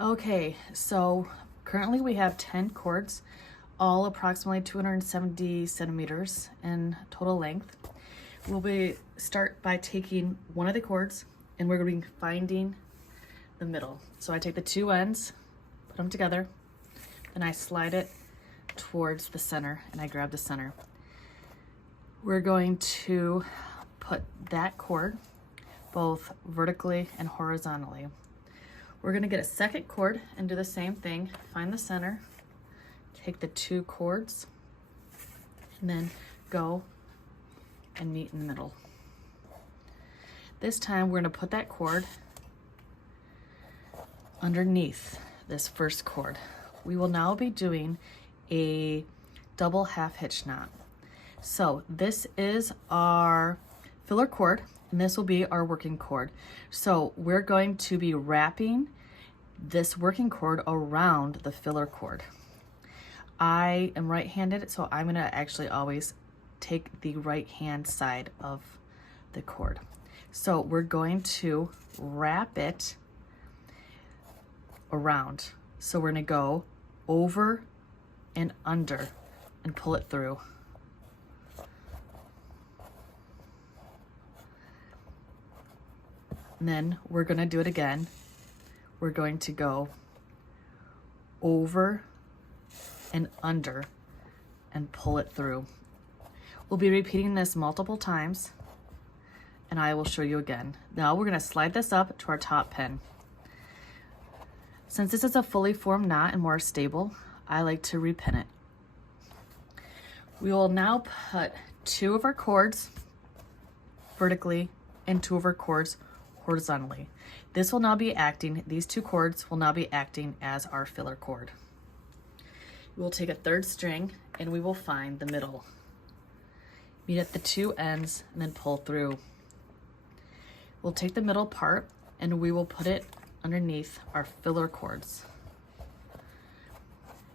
Okay, so currently we have 10 cords, all approximately 270 centimeters in total length. We'll start by taking one of the cords and we're going to be finding the middle. So I take the two ends, put them together, and I slide it towards the center and I grab the center. We're going to put that cord both vertically and horizontally. We're going to get a second cord and do the same thing. Find the center, take the two cords, and then go and meet in the middle. This time we're going to put that cord underneath this first cord. We will now be doing a double half hitch knot. So this is our filler cord, and this will be our working cord. So we're going to be wrapping this working cord around the filler cord. I am right-handed, so I'm gonna actually always take the right-hand side of the cord. So we're going to wrap it around. So we're gonna go over and under and pull it through. And then we're gonna do it again. We're going to go over and under and pull it through. We'll be repeating this multiple times and I will show you again. Now we're gonna slide this up to our top pin. Since this is a fully formed knot and more stable, I like to repin it. We will now put two of our cords vertically and two of our cords horizontally. This will now be acting, these two cords will now be acting as our filler cord. We'll take a third string and we will find the middle. Meet at the two ends and then pull through. We'll take the middle part and we will put it underneath our filler cords.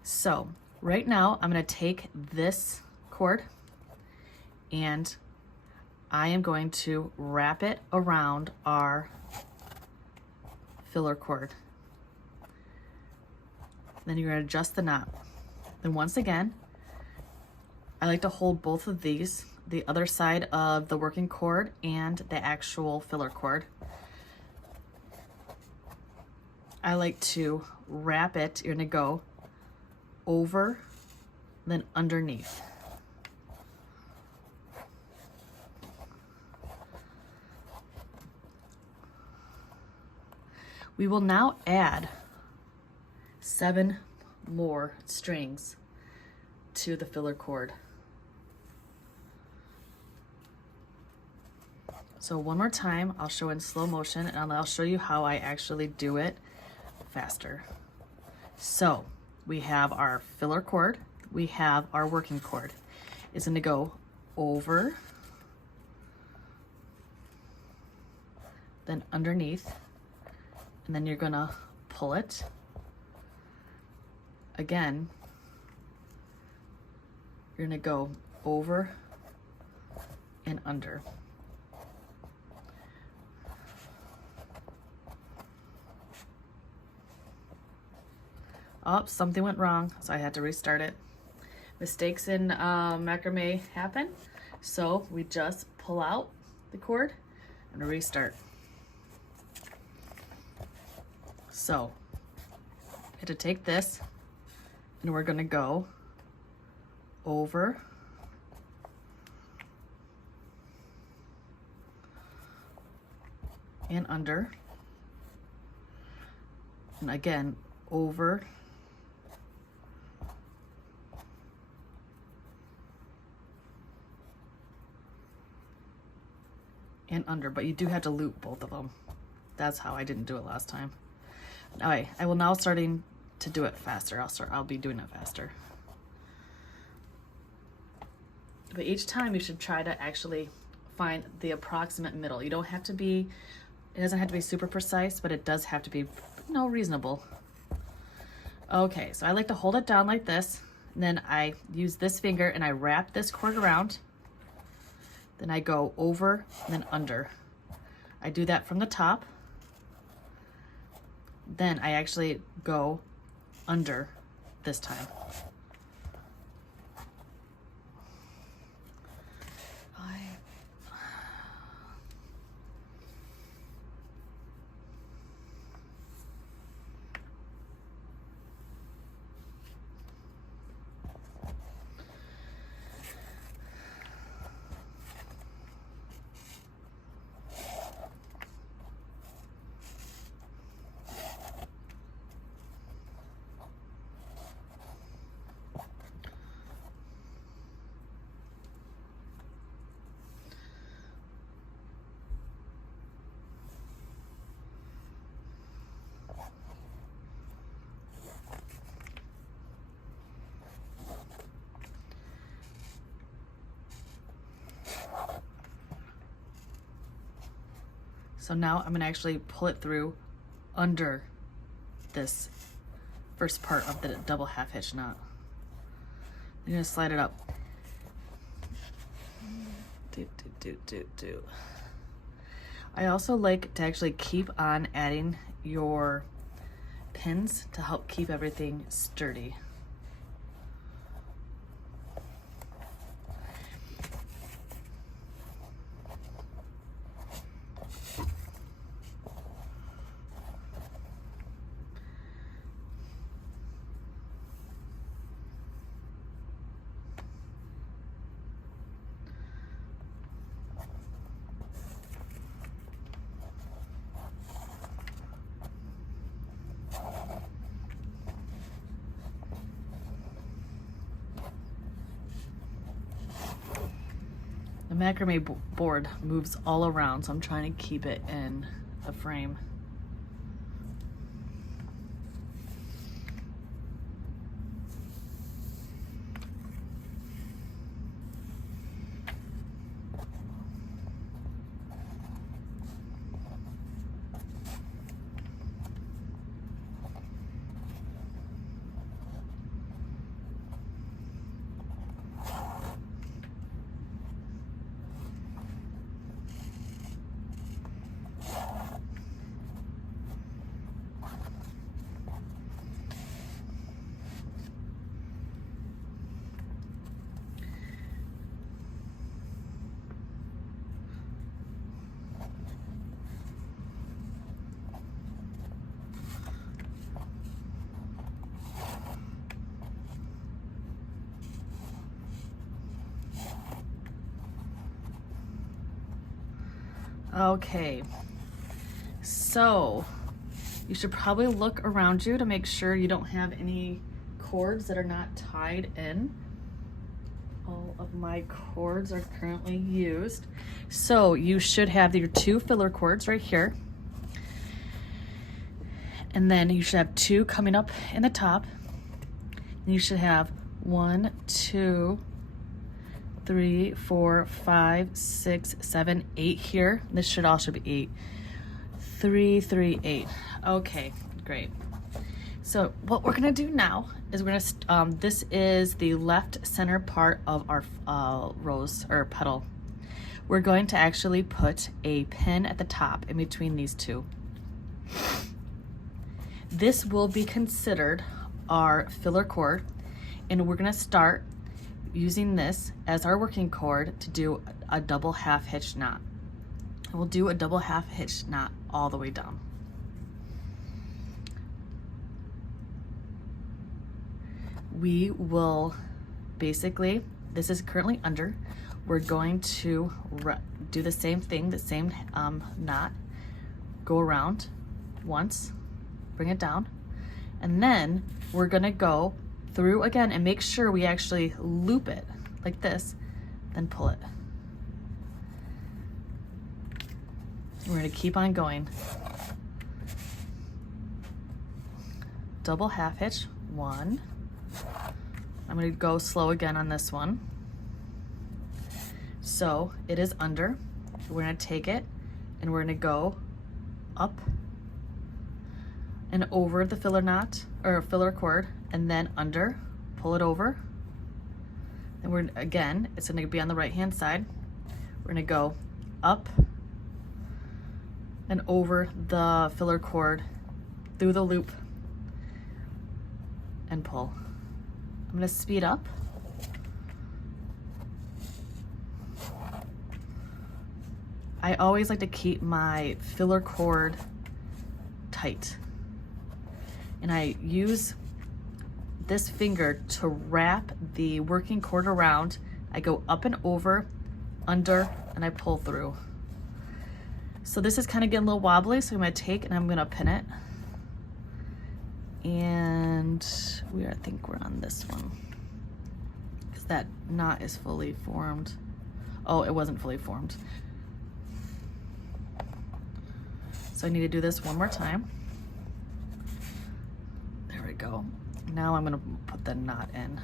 So right now I'm going to take this cord and I am going to wrap it around our filler cord. Then you're going to adjust the knot. Then once again, I like to hold both of these, the other side of the working cord and the actual filler cord. I like to wrap it, you're going to go over, then underneath. We will now add 7 more strings to the filler cord. So one more time, I'll show in slow motion and I'll show you how I actually do it faster. So we have our filler cord, we have our working cord. It's going to go over, then underneath, and then you're gonna pull it. Again, you're gonna go over and under. Oh, something went wrong, so I had to restart it. Mistakes in macrame happen, so we just pull out the cord and restart. So, I had to take this and we're gonna go over and under, and again, over and under, but you do have to loop both of them. That's how I didn't do it last time. All right, I will now starting to do it faster. I'll be doing it faster. But each time you should try to actually find the approximate middle. You don't have to be, it doesn't have to be super precise, but it does have to be, reasonable. Okay, so I like to hold it down like this, and then I use this finger and I wrap this cord around. Then I go over and then under. I do that from the top. then I actually go under this time. So now I'm gonna actually pull it through under this first part of the double half hitch knot. I'm gonna slide it up. Do. I also like to actually keep on adding your pins to help keep everything sturdy. The macrame board moves all around, so I'm trying to keep it in the frame. Okay, so you should probably look around you to make sure you don't have any cords that are not tied in. All of my cords are currently used. So you should have your 2 filler cords right here. And then you should have 2 coming up in the top. And you should have 1, 2, 3, 4, 5, 6, 7, 8 here. This should also be 8. 3, 3, 8. Okay, great. So what we're gonna do now is we're gonna, this is the left center part of our rose or petal. We're going to actually put a pin at the top in between these 2. This will be considered our filler cord, and we're gonna start using this as our working cord to do a double half hitch knot. And we'll do a double half hitch knot all the way down. We will basically, this is currently under, we're going to do the same thing, the same knot, go around once, bring it down, and then we're gonna go through again and make sure we actually loop it like this, then pull it. We're gonna keep on going. Double half hitch, 1. I'm gonna go slow again on this one. So it is under. We're gonna take it and we're gonna go up and over the filler knot or filler cord, and then under, pull it over. And we're again, it's gonna be on the right hand side. We're gonna go up and over the filler cord through the loop and pull. I'm gonna speed up. I always like to keep my filler cord tight. And I use this finger to wrap the working cord around. I go up and over, under, and I pull through. So this is kind of getting a little wobbly, so I'm gonna take and I'm gonna pin it. And I think we're on this one, because that knot is fully formed. Oh, it wasn't fully formed. So I need to do this one more time. There we go. Now I'm gonna put the knot in.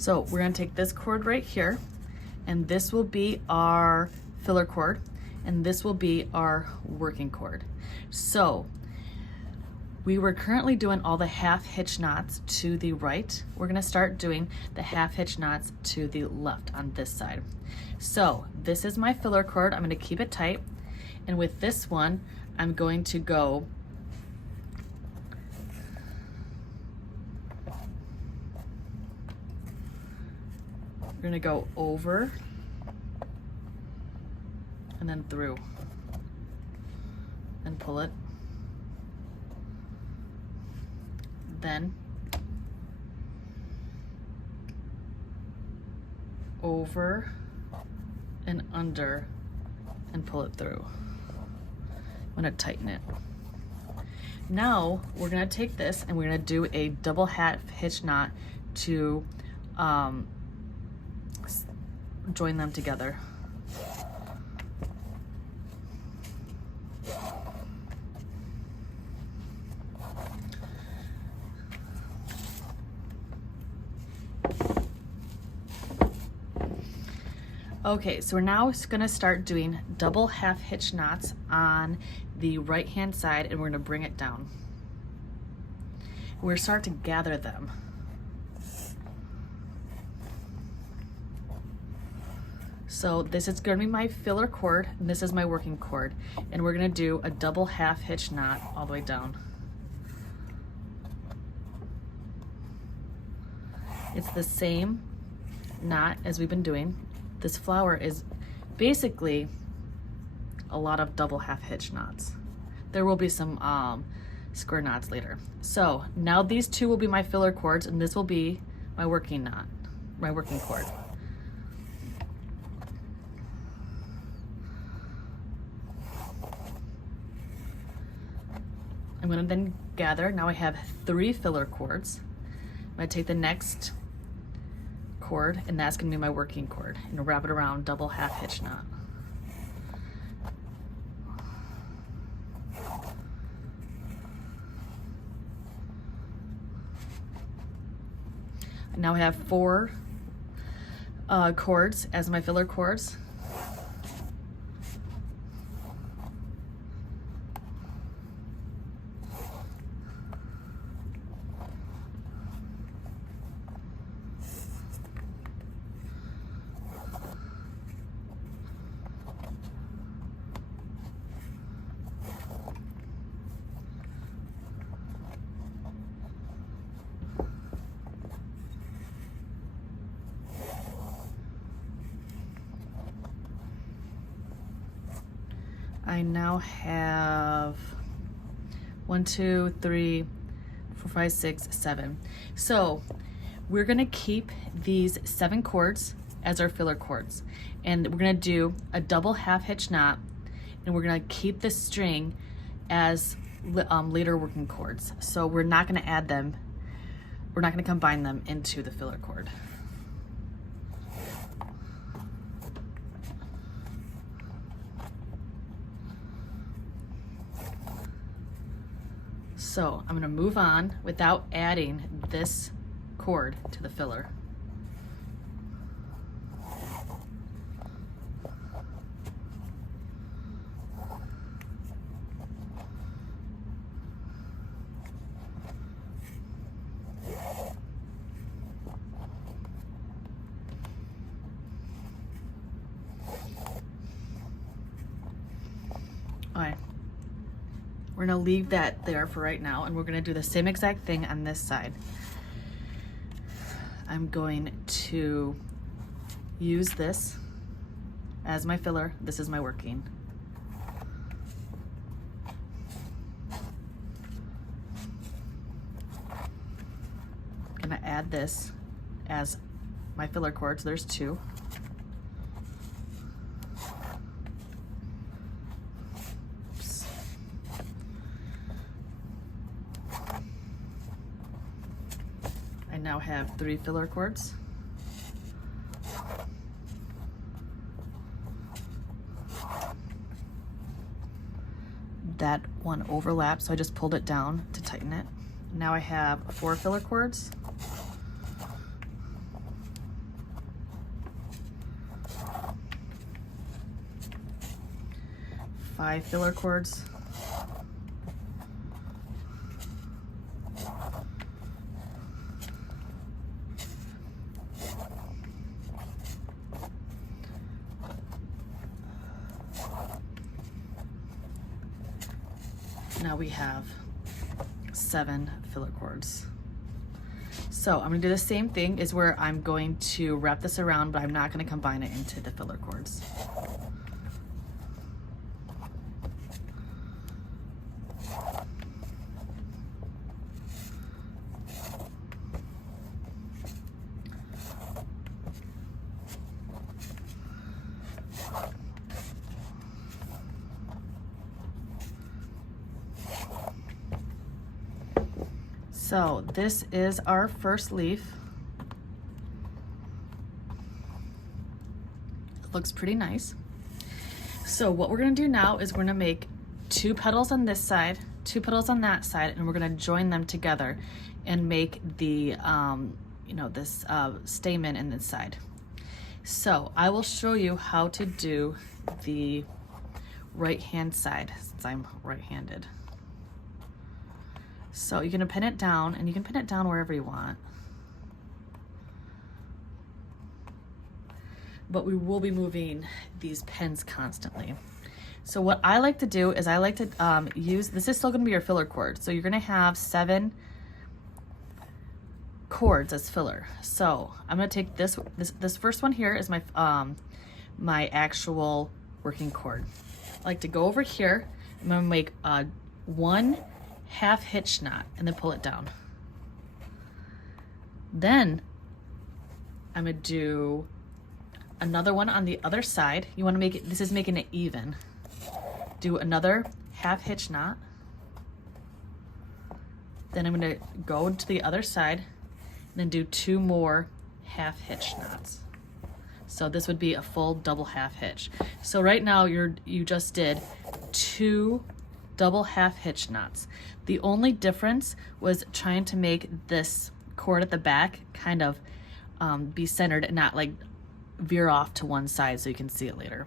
So we're gonna take this cord right here, and this will be our filler cord, and this will be our working cord. So we were currently doing all the half hitch knots to the right. We're gonna start doing the half hitch knots to the left on this side. So this is my filler cord. I'm gonna keep it tight. And with this one, I'm going to go we're gonna go over and then through and pull it. Then over and under and pull it through. I'm gonna tighten it. Now we're gonna take this and we're gonna do a double half hitch knot to join them together. Okay, so we're now gonna start doing double half hitch knots on the right hand side, and we're gonna bring it down. We're gonna start to gather them. So this is gonna be my filler cord, and this is my working cord. And we're gonna do a double half hitch knot all the way down. It's the same knot as we've been doing. This flower is basically a lot of double half hitch knots. There will be some square knots later. So now these two will be my filler cords, and this will be my working knot, my working cord. I'm gonna then gather. Now I have 3 filler cords. I'm gonna take the next cord, and that's gonna be my working cord, and wrap it around, double half hitch knot. Now I have 4 cords as my filler cords. I now have 1, 2, 3, 4, 5, 6, 7. So we're gonna keep these 7 cords as our filler cords, and we're gonna do a double half hitch knot, and we're gonna keep the string as later working cords. So we're not gonna add them, we're not gonna combine them into the filler cord. So I'm gonna move on without adding this cord to the filler. All right, we're gonna leave that there for right now, and we're gonna do the same exact thing on this side. I'm going to use this as my filler. This is my working. I'm gonna add this as my filler cord, so there's two. I now have 3 filler cords. That one overlaps, so I just pulled it down to tighten it. Now I have 4 filler cords. Five filler cords. Now we have 7 filler cords. So I'm gonna do the same thing, is where I'm going to wrap this around, but I'm not gonna combine it into the filler cords. So this is our first leaf. It looks pretty nice. So what we're gonna do now is we're gonna make 2 petals on this side, 2 petals on that side, and we're gonna join them together and make the, this stamen in this side. So I will show you how to do the right-hand side, since I'm right-handed. So you're gonna pin it down, and you can pin it down wherever you want. But we will be moving these pins constantly. So what I like to do is I like to use, this is still gonna be your filler cord. So you're gonna have 7 cords as filler. So I'm gonna take this first one here is my, my actual working cord. I like to go over here. I'm gonna make 1 half hitch knot and then pull it down. Then I'm gonna do another one on the other side. You want to make it, this is making it even. Do another half hitch knot. Then I'm gonna go to the other side and then do 2 more half hitch knots. So this would be a full double half hitch. So right now you just did 2 double half hitch knots. The only difference was trying to make this cord at the back kind of be centered and not like veer off to one side so you can see it later.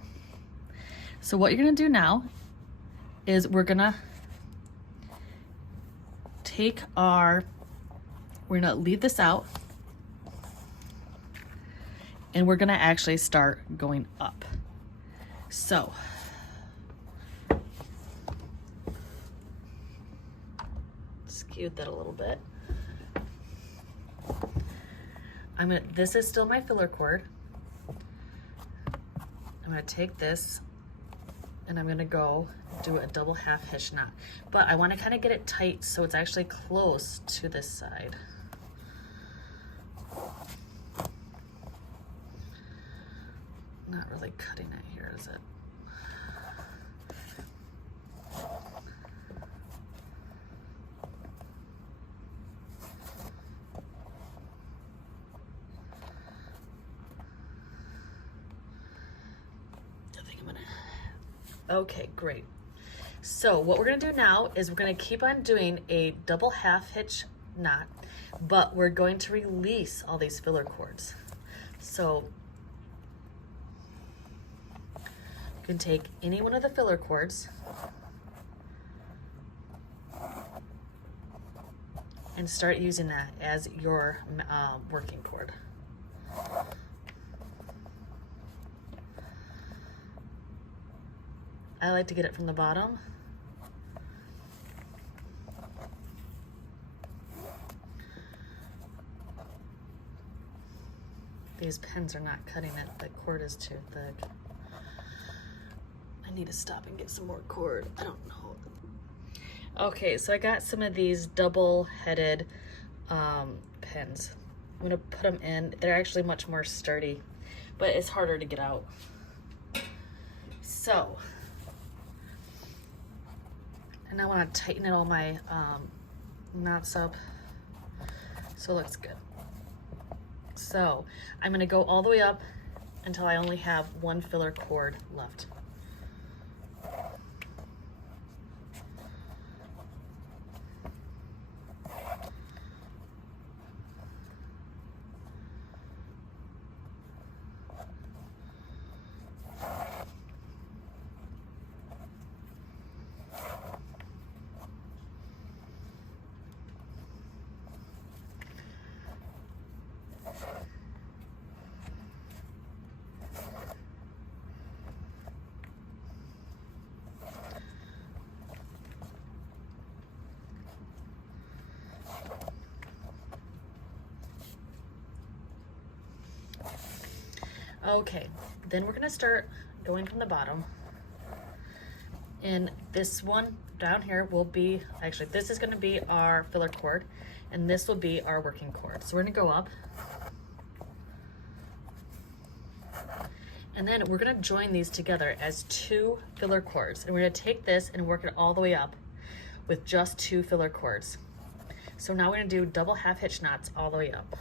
So what you're gonna do now is we're gonna we're gonna leave this out, and we're gonna actually start going up. So skewed that a little bit. This is still my filler cord. I'm gonna take this and I'm gonna go do a double half hitch knot. But I wanna kinda get it tight so it's actually close to this side. Not really cutting it here, is it? Okay, great. So what we're gonna do now is we're gonna keep on doing a double half hitch knot, but we're going to release all these filler cords. So you can take any one of the filler cords and start using that as your working cord. I like to get it from the bottom. These pins are not cutting it, the cord is too thick. I need to stop and get some more cord, I don't know. Okay, so I got some of these double-headed pins. I'm gonna put them in. They're actually much more sturdy, but it's harder to get out. So, and I wanna tighten all my knots up so it looks good. So, I'm gonna go all the way up until I only have one filler cord left. Okay, then we're gonna start going from the bottom. And this one down here will be, actually this is gonna be our filler cord, and this will be our working cord. So we're gonna go up. And then we're gonna join these together as two filler cords. And we're gonna take this and work it all the way up with just two filler cords. So now we're gonna do double half hitch knots all the way up.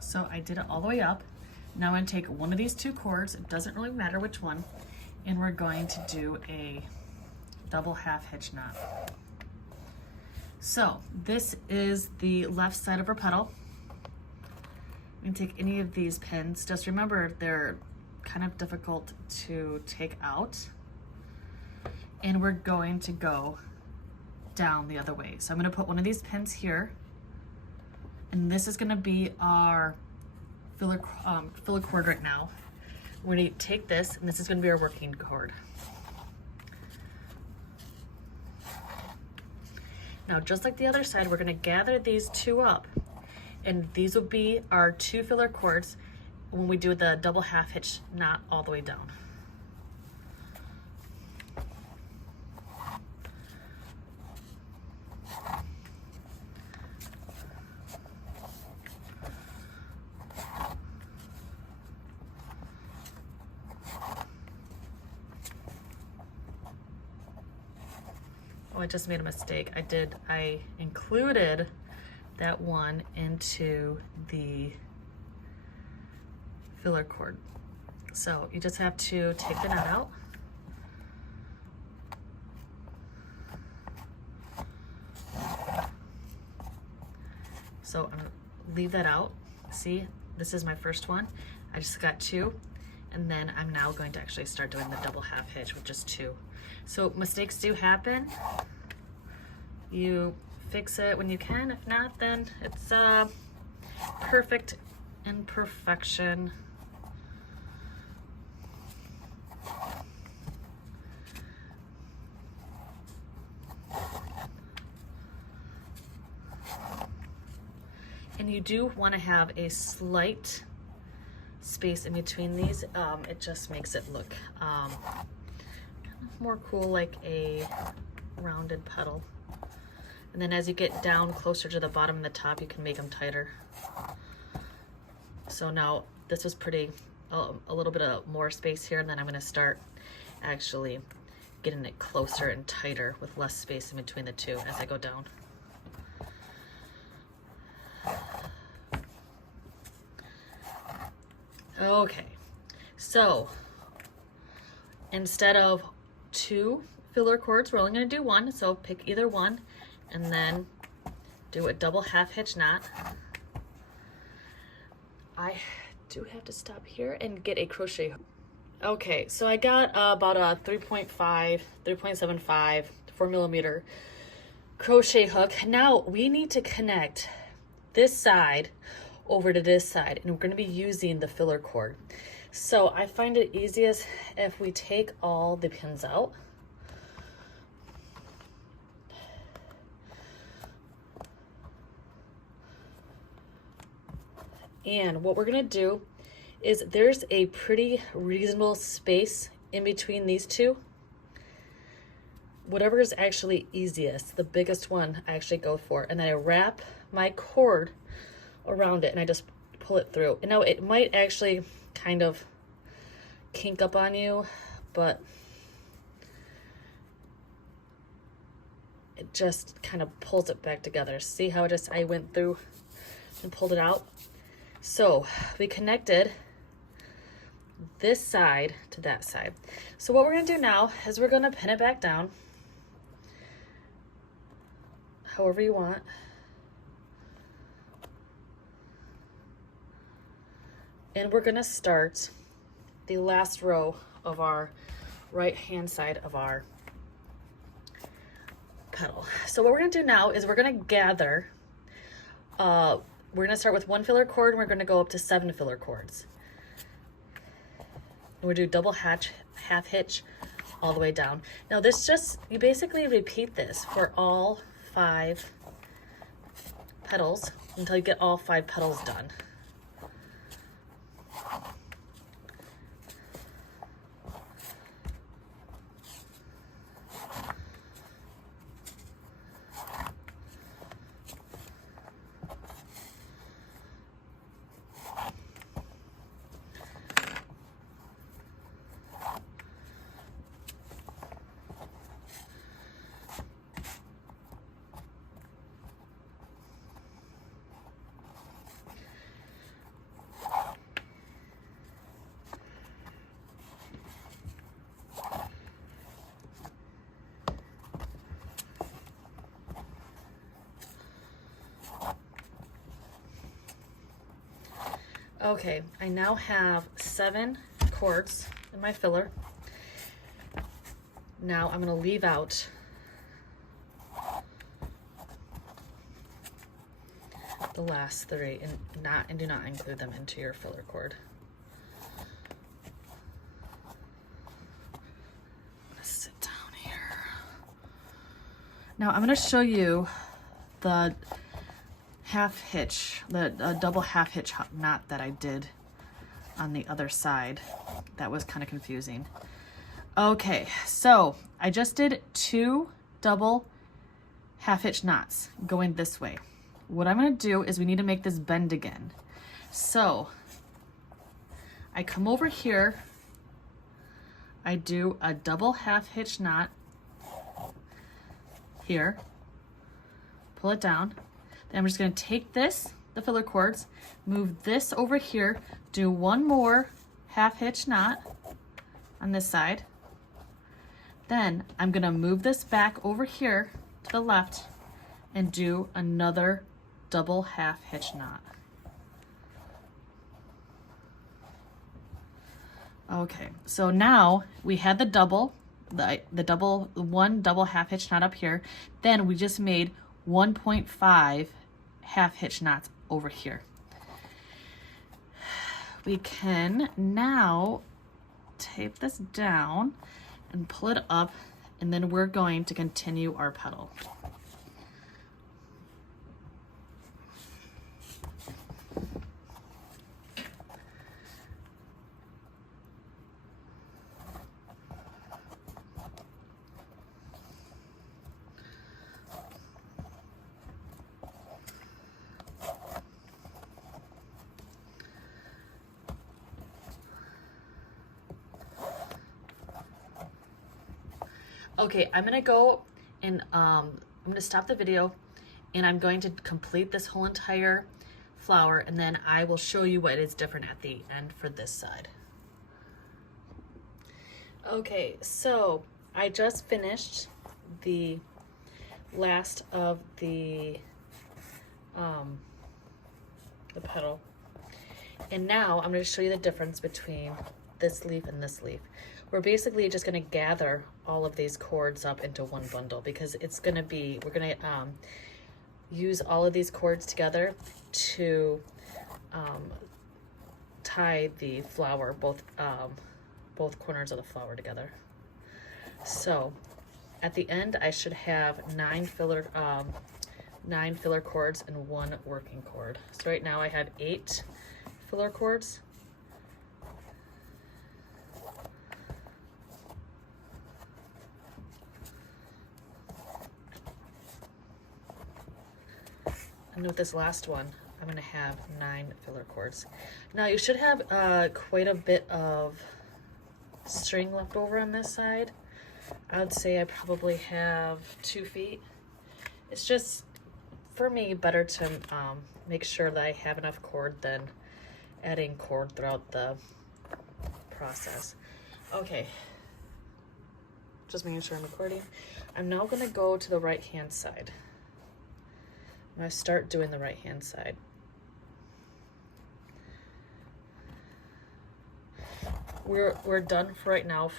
So I did it all the way up. Now I'm gonna take one of these two cords, it doesn't really matter which one, and we're going to do a double half hitch knot. So this is the left side of our pedal. You can take any of these pins. Just remember they're kind of difficult to take out. And we're going to go down the other way. So I'm gonna put one of these pins here, and this is gonna be our filler cord right now. We're gonna take this, and this is gonna be our working cord. Now, just like the other side, we're gonna gather these two up, and these will be our two filler cords when we do the double half hitch knot all the way down. Oh, I just made a mistake. I included that one into the filler cord. So you just have to take the knot out. So I'm gonna leave that out. See, this is my first one. I just got two, and then I'm now going to actually start doing the double half hitch with just two. So mistakes do happen. You fix it when you can. If not, then it's perfect imperfection. And you do want to have a slight space in between these. It just makes it look kind of more cool, like a rounded petal. And then as you get down closer to the bottom and the top, you can make them tighter. So now this was pretty, a little bit of more space here, and then I'm going to start actually getting it closer and tighter with less space in between the two as I go down. Okay, so instead of 2 filler cords, we're only going to do 1, so pick either one and then do a double half hitch knot. I do have to stop here and get a crochet hook. Okay, so I got about a 3.5, 3.75, 4 millimeter crochet hook. Now we need to connect this side over to this side, and we're going to be using the filler cord. So I find it easiest if we take all the pins out. And what we're going to do is there's a pretty reasonable space in between these two. Whatever is actually easiest, the biggest one I actually go for, and then I wrap my cord around it and I just pull it through. And now it might actually kind of kink up on you, but it just kind of pulls it back together. See how I went through and pulled it out? So we connected this side to that side. So what we're going to do now is we're going to pin it back down however you want. And we're going to start the last row of our right hand side of our petal. So what we're going to do now is we're going to gather, we're going to start with 1 filler cord and we're going to go up to 7 filler cords. And we'll do double half hitch all the way down. Now this you basically repeat this for all 5 petals until you get all 5 petals done. Okay, I now have 7 cords in my filler. Now I'm going to leave out the last 3 and do not include them into your filler cord. I'm gonna sit down here. Now I'm going to show you the half hitch, the double half hitch knot that I did on the other side. That was kind of confusing. Okay, so I just did 2 double half hitch knots going this way. What I'm going to do is we need to make this bend again. So I come over here, I do a double half hitch knot here, pull it down. Then I'm just going to take this, the filler cords, move this over here, do 1 more half hitch knot on this side. Then I'm going to move this back over here to the left and do another double half hitch knot. Okay, so now we had the double, one double half hitch knot up here. Then we just made 1.5 half hitch knots over here. We can now tape this down and pull it up, and then we're going to continue our pedal. Okay, I'm gonna go and I'm gonna stop the video, and I'm going to complete this whole entire flower, and then I will show you what is different at the end for this side. Okay, so I just finished the last of the petal, and now I'm going to show you the difference between this leaf and this leaf. We're basically just going to gather all of these cords up into one bundle, because it's going to be, we're going to use all of these cords together to tie the flower, both corners of the flower together. So at the end, I should have 9 filler cords and 1 working cord. So right now I have 8 filler cords. And with this last one, I'm going to have 9 filler cords. Now you should have quite a bit of string left over on this side. I would say I probably have 2 feet. It's just, for me, better to make sure that I have enough cord than adding cord throughout the process. Okay, just making sure I'm recording. I'm now going to go to the right hand side. I'm going to start doing the right hand side. We're done for right now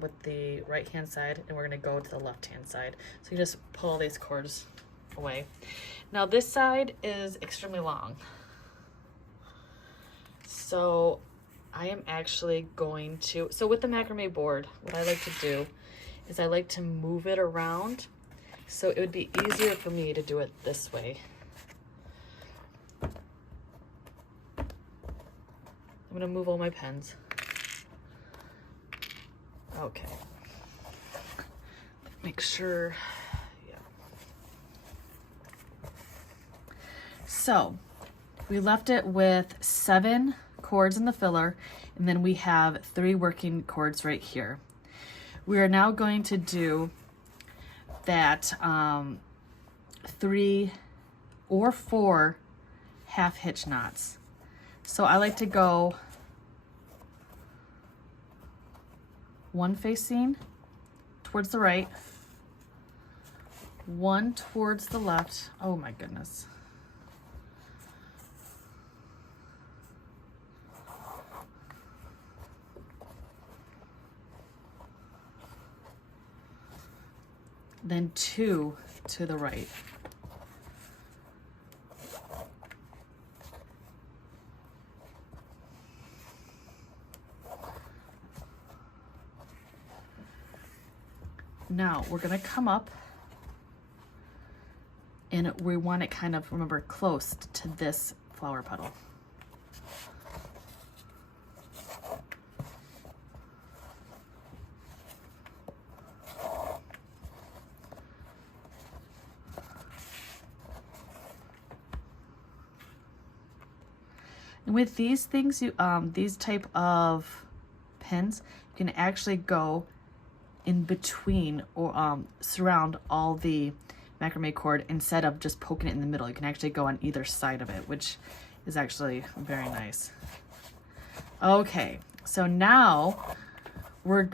with the right hand side, and we're going to go to the left hand side. So you just pull all these cords away. Now this side is extremely long, so I am actually going to, so with the macrame board, what I like to do is I like to move it around, so it would be easier for me to do it this way. I'm going to move all my pens. Okay. Make sure, yeah. So we left it with 7 cords in the filler, and then we have 3 working cords right here. We are now going to do that 3 or 4 half hitch knots. So I like to go 1 facing towards the right, 1 towards the left. Oh my goodness. Then 2 to the right. Now we're going to come up, and we want it kind of, remember, close to this flower petal. And with these things, these type of pins, you can actually go in between or surround all the macrame cord instead of just poking it in the middle. You can actually go on either side of it, which is actually very nice. Okay, so now we're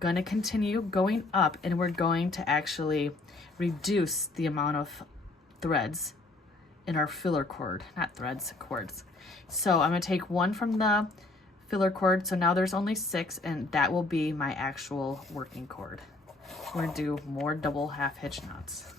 gonna continue going up, and we're going to actually reduce the amount of threads in our filler cord, not threads, cords. So I'm gonna take 1 from the filler cord, so now there's only 6, and that will be my actual working cord. We're gonna do more double half hitch knots.